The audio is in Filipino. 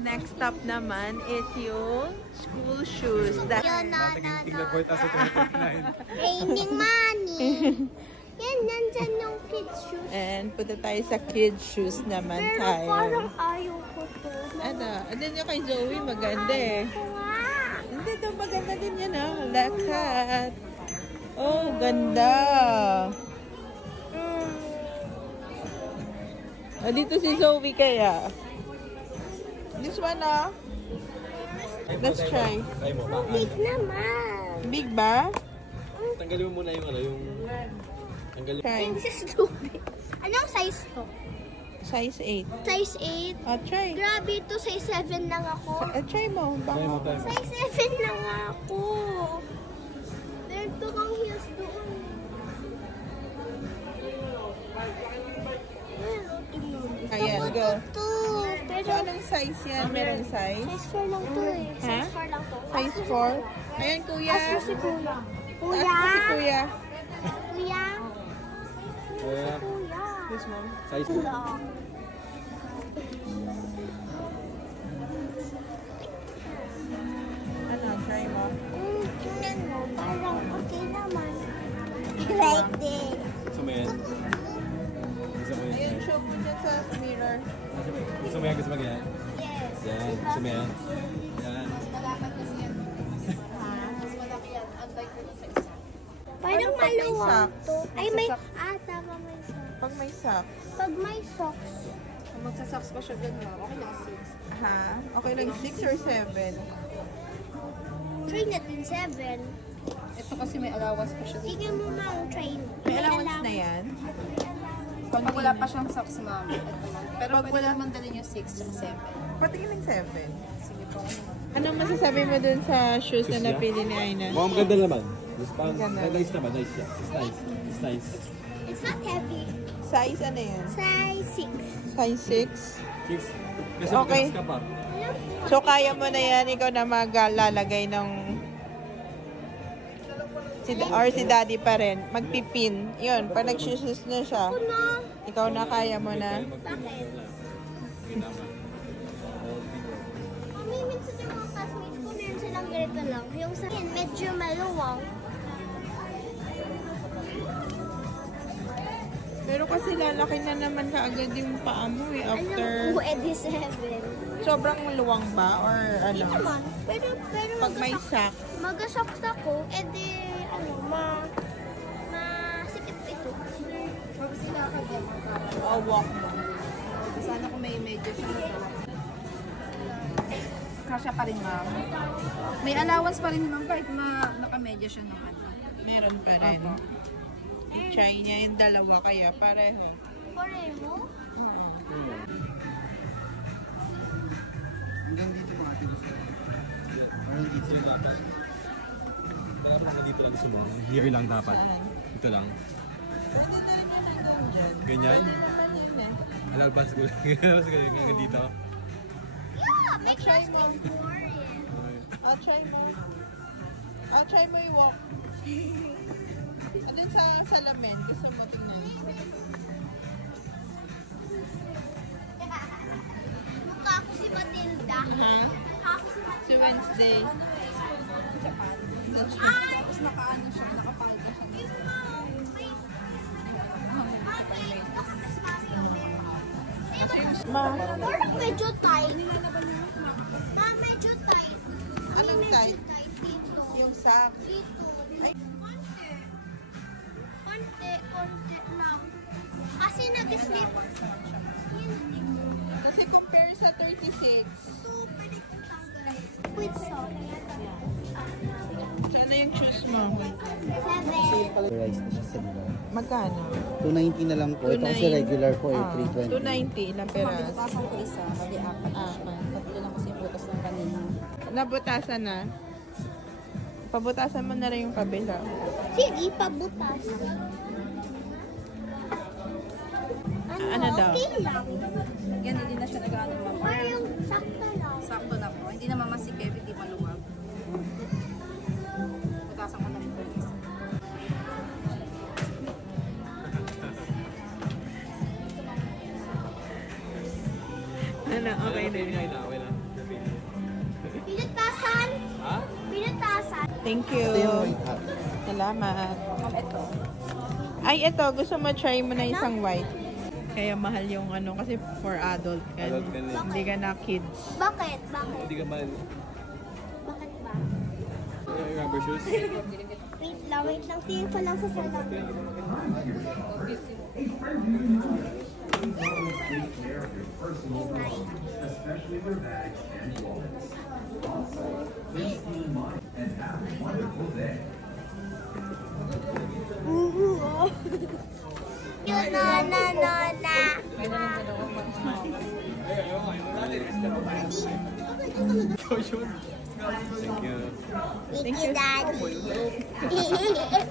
next stop naman is yung school shoes. Raining money. Yan, nandyan yung kids shoes. And punta tayo sa kids shoes naman Pero tayo. parang ayaw ko to. Ano? Ano yung kay Zoe? Maganda eh. Hindi, ito maganda din yan ah. Lakat. Oh, ganda. Ah, dito si Zoe kaya. This one ah. Let's try. Big naman. Big ba? Tanggalin mo muna yung ano, yung... Tanggalin. Try. This is too big. Anong size to? Size 8. Size 8? Ah, try. Grabe to, size 7 lang ako. Try mo. Baka. Size 7 lang ako. Meron to kang heels doon. Ayan, go. Ito. Pero So, anong size yan? Merong size? size 4 lang to eh. Ha? Size 4 lang to. Size 4? Ayan, kuya. Ask mo si Kuya. Kuya? Ask mo si kuya. Kuya? Kuya. Kuya. This mom. Size Kuya. Ano? Try mo. Tingnan mo. Parang okay naman. Like this. Gusto mo yan? Gusto mo yan? Ayun, show mo dyan sa mirror. Gusto mo yan? Gusto mo yan? Yes. Yan. Gusto mo yan? Yan. Parang pag may maluwag socks? to. Ay, may... tama, may socks. Pag may socks. Pag may socks. Kung magsasocks pa siya dun, okay lang 6. Ha? Okay lang 6 or 7? Try natin 7. Ito kasi may allowance pa siya dun. Sige mo mang try. May allowance na yan? Pag wala pa siyang socks, ma'am. Ito lang. Pero Pag pwede wala- naman dalhin yung 6 at 7. Patingin ng 7. Sige po. Anong masasabi mo dun sa shoes na napili ni Aina? Mukhang maganda naman. Gusto pa. Ganda. Nice naman. Nice siya. It's nice. It's nice. It's not heavy. Size ano yan? Size 6. Size 6? Chicks. Kasi Okay. ka pa. So, kaya mo na yan. Ikaw na maglalagay ng... Or si daddy pa rin. Magpipin. Yun. Pag nag-shoes na siya, Ano? ikaw na kaya mo na. May minsan yung mga classmates ko, meron silang ganito lang. Yung sa akin, medyo maluwang. Pero kasi lalaki na naman kaagad yung paa mo eh. Alam After... ko, edi 7. Sobrang luwang ba? Or Hindi ano? naman. Pero Pag may sack. mag-socks ako, edi, ano, masikip ito. Pag sila ka dyan, Walk mo. sana kung may medyo siya. Kasya pa rin, ma'am. May allowance pa rin, ma'am, kahit naka-medyo siya ng ano. Meron pa rin. I-try niya yung dalawa kaya pareho. Pareho? Hanggang dito mga atin. Parang dito lang dapat. Parang hanggang dito lang sumo. Here lang dapat. Ito lang. Pwede na rin yan hanggang dyan. Ganyan? Pwede naman yun eh. Alabas ko lang. Alabas ko lang hanggang dito. Yeah, my classmates wore it. I'll try mo. I'll try mo i-walk. Andun sa salamin. Gusto mo tingnan. Mukha ako si Matilda. Ha? Mukha ako si Matilda. Si Wednesday. Ay! Tapos naka-ano siya, nakapalda siya. Yung Ma, parang medyo tight. Ma, medyo tight. Anong Medyo tight? dito. yung sack. Dito. Ay. Konti. Konti lang. Kasi nag-slip. Kasi compare sa 36. Ito, pwede kong tanggal. With salt. So, ano yung shoes mo? 7. Colorized na siya sa mga. Magkano? 290 na lang po. Ito kasi 290. regular po eh, 320. 290. Ilang peras? Mabitasan ko isa, bali 4 na siya. Apat. Tatlo lang kasi yung butas ng kanina. Nabutasan na. Pabutasan mo na rin yung kabila. Sige, pabutas. Ano daw? Okay lang. Yan, hindi na siya nag-ano, ma'am. Parang sakto lang. Sakto na po. Hindi na mamasikip, hindi maluwag. Butasan ko na rin po. Ano, okay na yun. Okay na. Thank you. Ito yung white hat. Salamat. Ito. Ay, ito. Gusto mo try mo na isang white. Kaya mahal yung ano kasi for adult ka. Adult ka na. Hindi ka na kids. Bakit? Bakit? Hindi ka man. Bakit ba? Rubber shoes. Wait lang. Tingin ko lang sa salon. Yun Thank you. Thank you, Daddy.